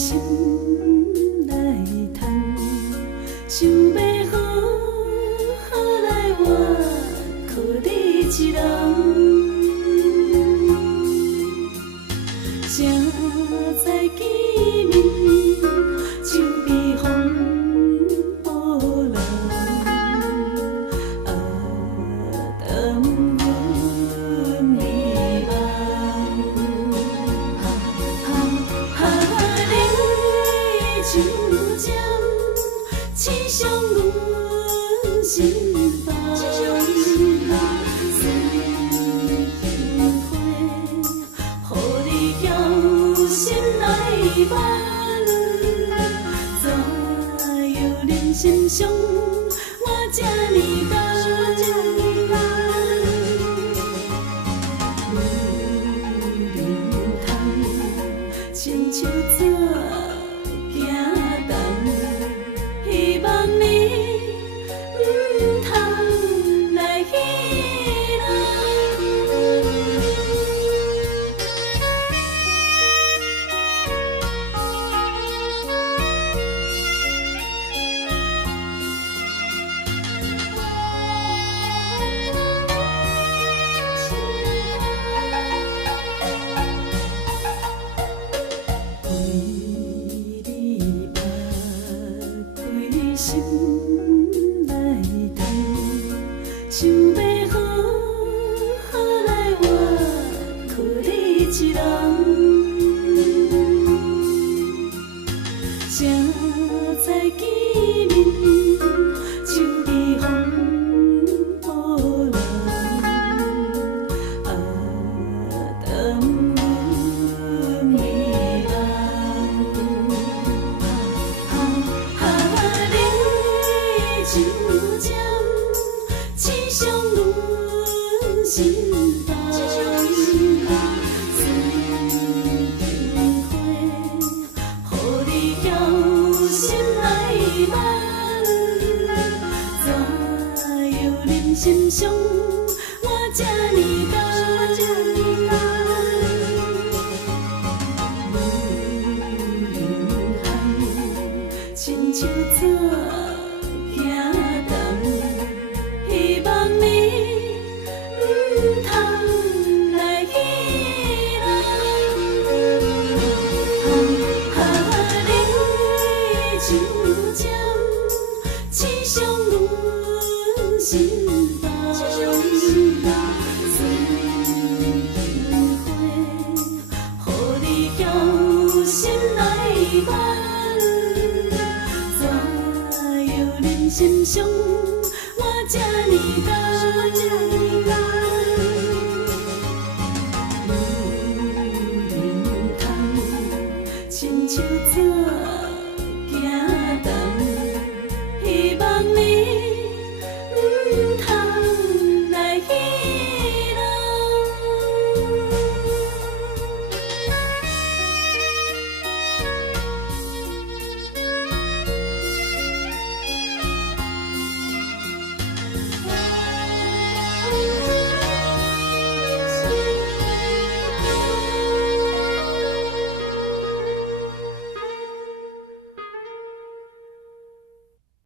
心来谈，想要好好来活，靠你一人。正在见面，像微风波浪，等阮迷惘。你就这刺伤阮心房，酸甜花，予你晓心来挽。怎样人心伤，我这呢重？亲像纸行动，希望你唔通来戏心来谈，想要好好来活，靠你一人。正在见面，像微风波浪，等阮迷惘。就这刺伤阮心房，酸甜花，予你晓心来挽。怎样人心伤，我这呢重？亲像纸。希望你唔通来戏你就这刺伤阮心房，酸甜花，予你晓心来挽。怎样人心伤？我这呢重，亲像纸。